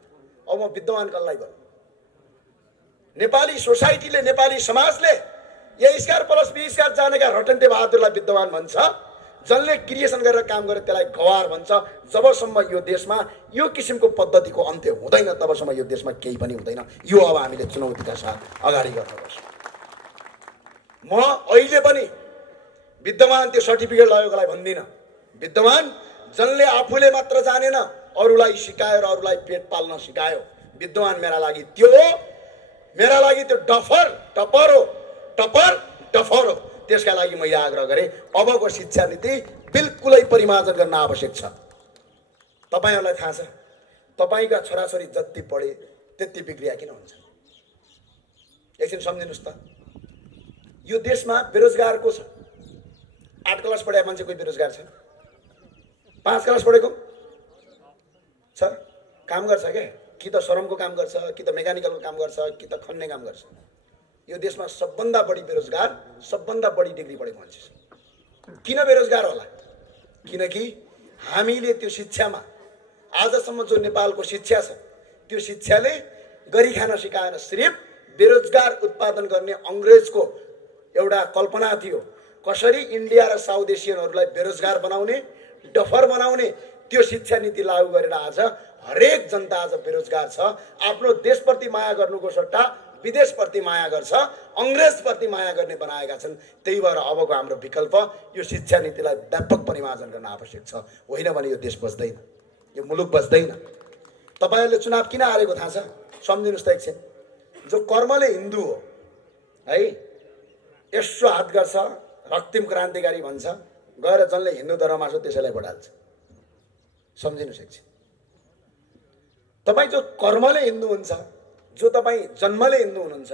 अब म विद्वान कसलाई भनौँ? नेपाली सोसाइटीले, नेपाली समाजले A²+B² जानेका रटन्ते बहादुरलाई विद्वान भन्छ, जसले क्रिएसन गरेर काम गरे त्यसलाई गवार भन्छ। जबसम्म यो देशमा यो किसिमको पद्धतिको अन्त्य हुँदैन तबसम्म यो देशमा केही पनि हुँदैन। यो अब हामीले चुनौतीका साथ अगाडि गर्नुपर्छ। म अहिले पनि विद्यमान त्यो सर्टिफिकेट लगेकोलाई भन्दिनँ। विद्यमान जसले आफूले मात्र जानेन अरूलाई सिकायो र अरूलाई पेट पाल्न सिकायो, विद्यमान मेरा लागि त्यो हो। मेरा लागि त्यो डफर हो। त्यसका लागि मैले आग्रह गरेँ अबको शिक्षा नीति बिल्कुलै परिमार्जन गर्न आवश्यक छ। तपाईहरुलाई थाहा छ तपाईका छोराछोरी जति पढे त्यति बिग्रिया किन हुन्छ? एकछिन सम्झिनुस् त। यो देशमा बेरोजगार को छ? 8 क्लास पढेको मान्छे कोही बेरोजगार छ? 5 क्लास पढेको छ? काम गर्छ के? कि त श्रमको काम गर्छ, कि त मेकानिकलको काम गर्छ, कि त खन्ने काम गर्छ। यो देशमा सबभन्दा बढी बेरोजगार सबभन्दा बढी डिग्री पढेको मान्छे छ। किन बेरोजगार होला? किनकि हामीले त्यो शिक्षामा आजसम्म जो नेपालको शिक्षा छ त्यो शिक्षाले गरी खान सिकाएन। सिर्फ बेरोजगार उत्पादन गर्ने अंग्रेजको एउटा कल्पना थियो। कसरी इन्डिया र साउथ एसियनहरूलाई बेरोजगार बनाउने, डफर बनाउने, त्यो शिक्षा नीति लागू गरेर आज हरेक जनता आज बेरोजगार छ। आफ्नो देशप्रति माया गर्नुको सट्टा विदेशप्रति माया गर्छ, अंग्रेजप्रति माया गर्ने बनाएका छन्। त्यही भएर अबको हाम्रो विकल्प यो शिक्षा नीतिलाई व्यापक परिमार्जन गर्न आवश्यक छ। होइन भने यो देश बच्दैन, यो मुलुक बच्दैन। तपाईहरुले चुनाव किन हारेको थाहा छ? सम्झिनुस् त एकछिन। जो कर्मले हिन्दू हो है, यसो हात गर्छ, रक्तिम क्रान्तिकारी भन्छ, गएर जसले हिन्दू धर्म मान्छ त्यसैलाई भोट हाल्छ। सम्झिनुस् एकछिन। तपाई जो कर्मले हिन्दू हुन्छ, जो तपाई जन्मले हिन्दू हुनुहुन्छ,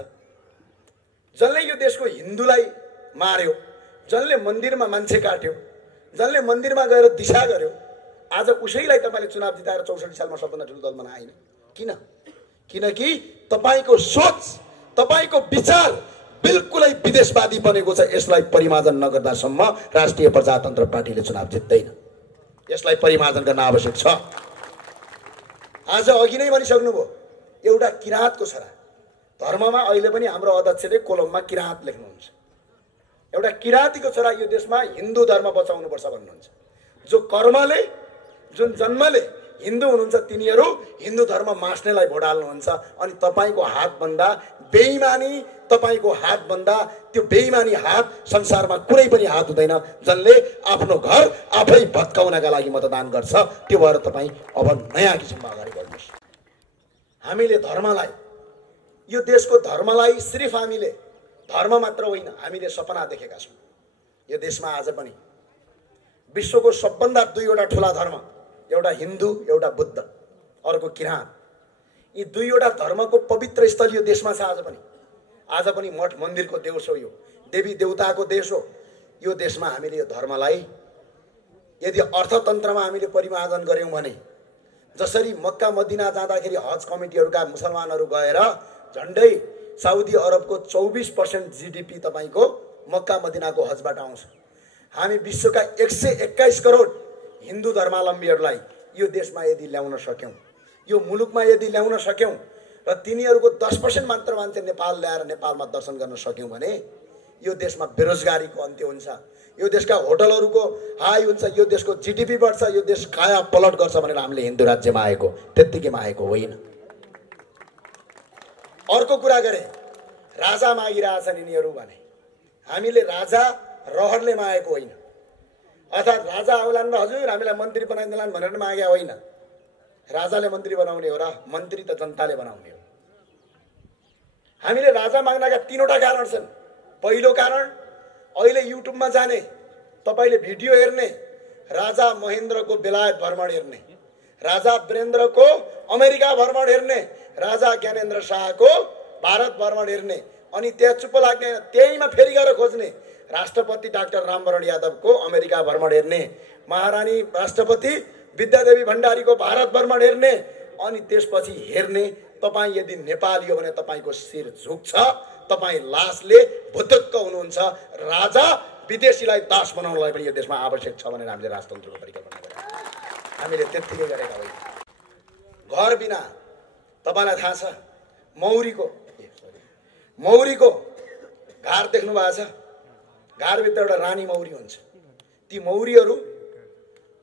जसले यो देशको हिन्दूलाई मार्यो, जसले मन्दिरमा मान्छे काट्यो, जसले मन्दिरमा गएर दिशा गर्यो, आज उसैलाई तपाईले चुनाव जिताएर 64 सालमा सबभन्दा ठुलो दल बनाएन। किन? किनकि तपाईको सोच, तपाईको विचार बिल्कुलै विदेशवादी बनेको छ। यसलाई परिमार्जन नगर्दासम्म राष्ट्रिय प्रजातन्त्र पार्टीले चुनाव जित्दैन। यसलाई परिमार्जन गर्न आवश्यक छ। आज अघि नै भनिसक्नुभयो, एउटा किराँतको छोरा। धर्ममा अहिले पनि हाम्रो अध्यक्षले कोलममा किराँत लेख्नुहुन्छ। एउटा किराँतीको छोरा यो देशमा हिन्दू धर्म बचाउनुपर्छ भन्नुहुन्छ। जो कर्मले, जुन जन्मले हिन्दू हुनुहुन्छ तिनीहरू हिन्दू धर्म मास्नेलाई भोट हाल्नुहुन्छ। अनि तपाईको हात बन्दा बेइमानी, तपाईको हात बन्दा त्यो बेइमानी हात संसारमा कुनै पनि हात हुँदैन जसले आफ्नो घर आफै भत्काउनका लागि मतदान गर्छ। त्यो भएर तपाई अब नयाँ किसिममा अगाडि बढ्नुहोस्। हामीले धर्मलाई, यो देशको धर्मलाई सिर्फ हामीले धर्म मात्र होइन, हामीले सपना देखेका छौँ। यो देशमा आज पनि विश्वको सबभन्दा 2वटा ठुला धर्म, एउटा हिन्दू, एउटा बुद्ध, अर्को किराँत। यी 2वटा धर्मको पवित्र स्थल यो देशमा छ। आज पनि मठ मन्दिरको देश हो, यो देवी देवताको देश हो। यो देशमा हामीले यो धर्मलाई यदि अर्थतन्त्रमा हामीले परिमार्जन गर्यौं भने, जसरी मक्का मदिना जाँदाखेरि हज कमिटीहरूका मुसलमानहरू गएर झन्डै साउदी अरबको 24% जीडीपी तपाईको मक्का मदिनाको हजबाट आउँछ। हामी विश्वका 121 करोड हिन्दू धर्मावलम्बीहरूलाई यो देशमा यदि ल्याउन सक्यौं, यो मुलुकमा यदि ल्याउन सक्यौं र तिनीहरूको 10% मात्र मान्छे नेपाल ल्याएर नेपालमा दर्शन गर्न सक्यौं भने यो देशमा बेरोजगारीको अन्त्य हुन्छ। यो देशका होटलहरूको हाई हुन्छ, यो देशको जीडीपी बढ्छ, यो देश काया पलट गर्छ भनेर हामीले हिन्दू राज्यमा आएको, त्यत्तिकैमा आएको होइन। अर्को कुरा गरे, राजा मागिरहेछन् यिनीहरू भने। हामीले राजा रहरले मागेको होइन, अर्थात् राजा आउलान् र हजुर हामीलाई मन्त्री बनाइदिलान् भनेर मागे होइन। राजाले मन्त्री बनाउने हो र मन्त्री त जनताले बनाउने हो। हामीले राजा माग्नका 3वटा कारण छन्। पहिलो कारण, अहिले युट्युबमा जाने, तपाईले भिडियो हेर्ने, राजा महेन्द्रको बेलायत भ्रमण हेर्ने, राजा वीरेन्द्रको अमेरिका भ्रमण हेर्ने, राजा ज्ञानेन्द्र शाहको भारत भ्रमण हेर्ने, अनि त्यहाँ चुप्प लाग्ने, त्यहीमा फेरि गएर खोज्ने, राष्ट्रपति डाक्टर रामवरण यादवको अमेरिका भ्रमण हेर्ने, महारानी राष्ट्रपति विद्यादेवी भण्डारीको भारत भ्रमण हेर्ने, अनि त्यसपछि हेर्ने तपाई यदि नेपाली हो भने तपाईको शिर झुक्छ, तपाई लासले भुतुक्क हुनुहुन्छ। राजा विदेशीलाई दास बनाउनलाई पनि यो देशमा आवश्यक छ भनेर हामीले राजतन्त्रको परिकल्पना गरेका। हामीले त्यतिकै गरेका होइन। घर बिना तपाईलाई थाहा छ मौरीको घार देख्नु भएको छ? घारभित्र एउटा रानी मौरी हुन्छ। ती मौरीहरू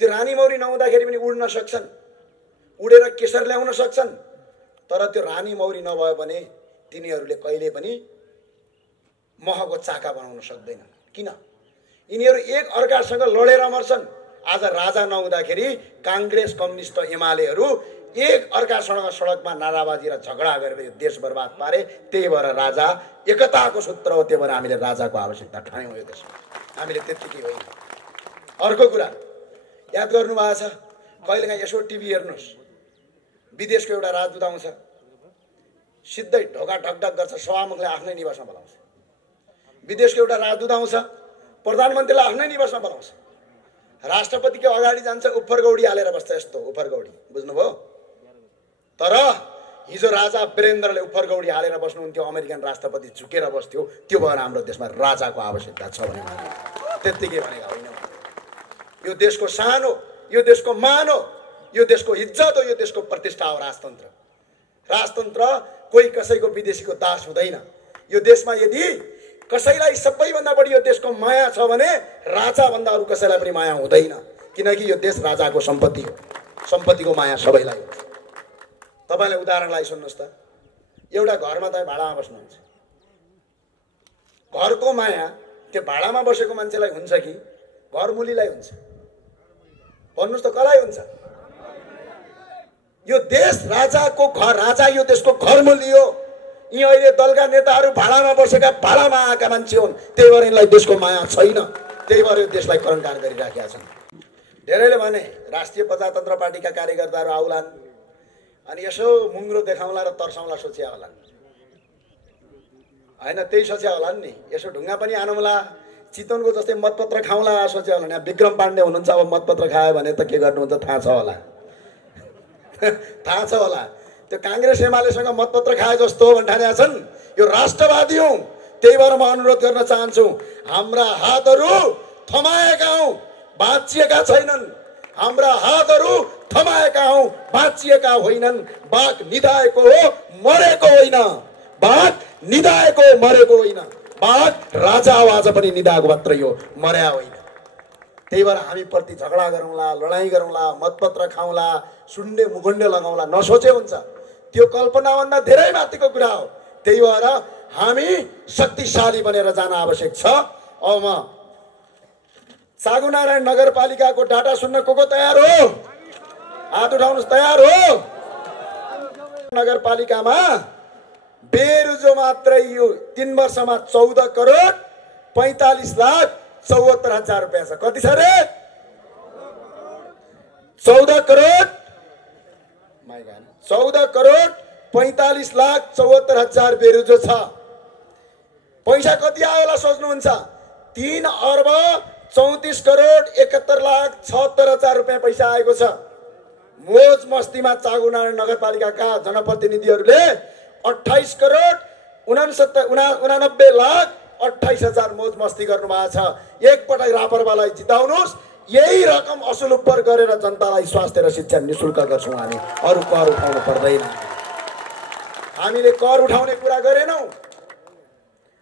त्यो रानी मौरी नहुँदाखेरि पनि उड्न सक्छन्, उडेर केशर ल्याउन सक्छन्, तर त्यो रानी मौरी नभयो भने तिनीहरूले कहिले पनि महको चाका बनाउन सक्दैनन्। किन? यिनीहरू एक अर्कासँग लडेर मर्छन्। आज राजा नहुँदाखेरि कांग्रेस, कम्युनिस्ट, एमालेहरू एक अर्कासँग सडकमा नाराबाजी र झगडा गरेर यो देश बर्बाद पारे। त्यही भएर राजा एकताको सूत्र हो। त्यही भएर हामीले राजाको आवश्यकता ठान्यौँ यो देशमा। हामीले त्यत्तिकै होइन। अर्को कुरा याद गर्नुभएको छ, कहिलेकाहीँ यसो टिभी हेर्नुहोस्, विदेशको एउटा राजदूत आउँछ, सिधै ढोका ढकढक गर्छ, सभामुखले आफ्नै निवासमा बोलाउँछ। विदेशको एउटा राजदूत आउँछ, प्रधानमन्त्रीलाई आफ्नै निवासमा बोलाउँछ। राष्ट्रपतिको अगाडि जान्छ, उफरगौडी हालेर बस्छ, यस्तो उफरगौडी, बुझ्नुभयो? तर हिजो राजा वीरेन्द्रले उफरगौडी हालेर बस्नुहुन्थ्यो, अमेरिकन राष्ट्रपति झुकेर बस्थ्यो। त्यो भएर हाम्रो देशमा राजाको आवश्यकता छ भने त्यत्तिकै भनेका होइन। यो देशको शान हो, यो देशको मान हो, यो देशको इज्जत हो, यो देशको प्रतिष्ठा हो राजतन्त्र। राजतन्त्र कोही कसैको विदेशीको दास हुँदैन। यो देशमा यदि कसैलाई सबैभन्दा बढी यो देशको माया छ भने राजाभन्दा अरू कसैलाई पनि माया हुँदैन, किनकि यो देश राजाको सम्पत्ति हो। सम्पत्तिको माया सबैलाई हुन्छ। तपाईँलाई उदाहरणलाई सुन्नुहोस् त, एउटा घरमा तपाईँ भाडामा बस्नुहुन्छ, घरको माया त्यो भाडामा बसेको मान्छेलाई हुन्छ कि घरमुलीलाई हुन्छ? भन्नुहोस् त, कसलाई हुन्छ? यो देश राजाको घर, राजा यो देशको घरमुली हो। यी अहिले दलका नेताहरू भाडामा बसेका, भाडामा आएका मान्छे हुन्। त्यही भएर यिनलाई देशको माया छैन। त्यही भएर यो देशलाई कलङ्कार गरिराखेका छन्। धेरैले भने राष्ट्रिय प्रजातन्त्र पार्टीका कार्यकर्ताहरू आउलान् अनि यसो मुङ्ग्रो देखाउँला र तर्साउँला सोचिया होलान्, होइन? त्यही सोच्या होलान् नि। यसो ढुङ्गा पनि आनौँला, चितवनको जस्तै मतपत्र खाउँला सोच्या होला। यहाँ विक्रम पाण्डे हुनुहुन्छ, अब मतपत्र खायो भने त के गर्नुहुन्छ थाहा छ होला। थाहा छ होला। त्यो कांग्रेस एमालेसँग मतपत्र खाए जस्तो भन्ठानेका छन्। यो राष्ट्रवादी हौँ। त्यही भएर म अनुरोध गर्न चाहन्छु, हाम्रा हातहरू थमाएका हौँ, भाँचिएका छैनन्। हाम्रा हातहरू थमाएका हौँ, भाँचिएका होइनन्। बाघ निधाएको हो, मरेको होइन। बाघ निधाएको मरेको होइन। बाघ राजा हो, आज पनि निधाएको मात्रै हो, मर्या होइन। त्यही भएर हामी प्रति झगडा गरौँला, लडाइँ गरौँला, मतपत्र खाउँला, सुन्डे मुखुन्डे लगाउँला नसोचे हुन्छ। त्यो कल्पनाभन्दा धेरै माथिको कुरा हो। त्यही भएर हामी शक्तिशाली बनेर जान आवश्यक छ। अब म सागुनारायण नगरपालिकाको डाटा सुन्न को तयार हो? हात उठाउनुहोस्। तयार हो? नगरपालिकामा बेरुजो मात्रै यो 3 वर्षमा 14 करोड 45,74,000 रुपियाँ छ। कति छ रे? 14 करोड 45,74,000 बेरुजो छ। पैसा कति आयो होला सोच्नुहुन्छ? 3 अर्ब 34 करोड 71,76,000 रुपियाँ पैसा आएको छ। मोज मस्तीमा चागुनारायण नगरपालिकाका जनप्रतिनिधिहरूले 28 करोड 89,28,000 मोज मस्ती गर्नुभएको छ। एकपटक रापरवालाई जिताउनुहोस्। यही रकम असुल उपर गरेर जनतालाई स्वास्थ्य र शिक्षा निशुल्क गर्छौँ हामी। अरू कर उठाउनु पर्दैन। हामीले कर उठाउने कुरा गरेनौँ।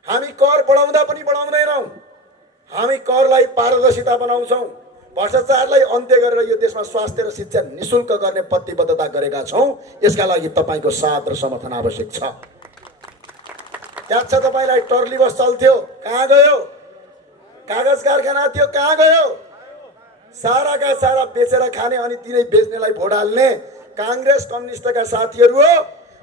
हामी कर बढाउँदा पनि बढाउँदैनौँ। हामी करलाई पारदर्शिता बनाउँछौँ। भ्रष्टाचारलाई अन्त्य गरेर यो देशमा स्वास्थ्य र शिक्षा निशुल्क गर्ने प्रतिबद्धता गरेका छौँ। यसका लागि तपाईँको साथ र समर्थन आवश्यक छ। याद छ तपाईँलाई टर्ली बस चल्थ्यो, कहाँ गयो? कागज कारखाना थियो, कहाँ गयो? साराका सारा बेचेर खाने अनि तिनै बेच्नेलाई भोट हाल्ने कांग्रेस कम्युनिस्टका साथीहरू हो।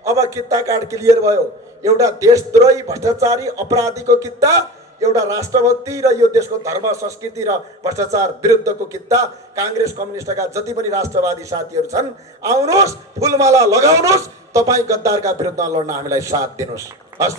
अब कित्ता काट क्लियर भयो। एउटा देशद्रोही भ्रष्टाचारी अपराधीको कित्ता, एउटा राष्ट्रभक्ति र यो देशको धर्म संस्कृति र भ्रष्टाचार विरुद्धको कित्ता। कांग्रेस कम्युनिस्टका जति पनि राष्ट्रवादी साथीहरू छन्, आउनुहोस्, फुलमाला लगाउनुहोस्, तपाईँ गद्दारका विरुद्ध लड्न हामीलाई साथ दिनुहोस्। हस्।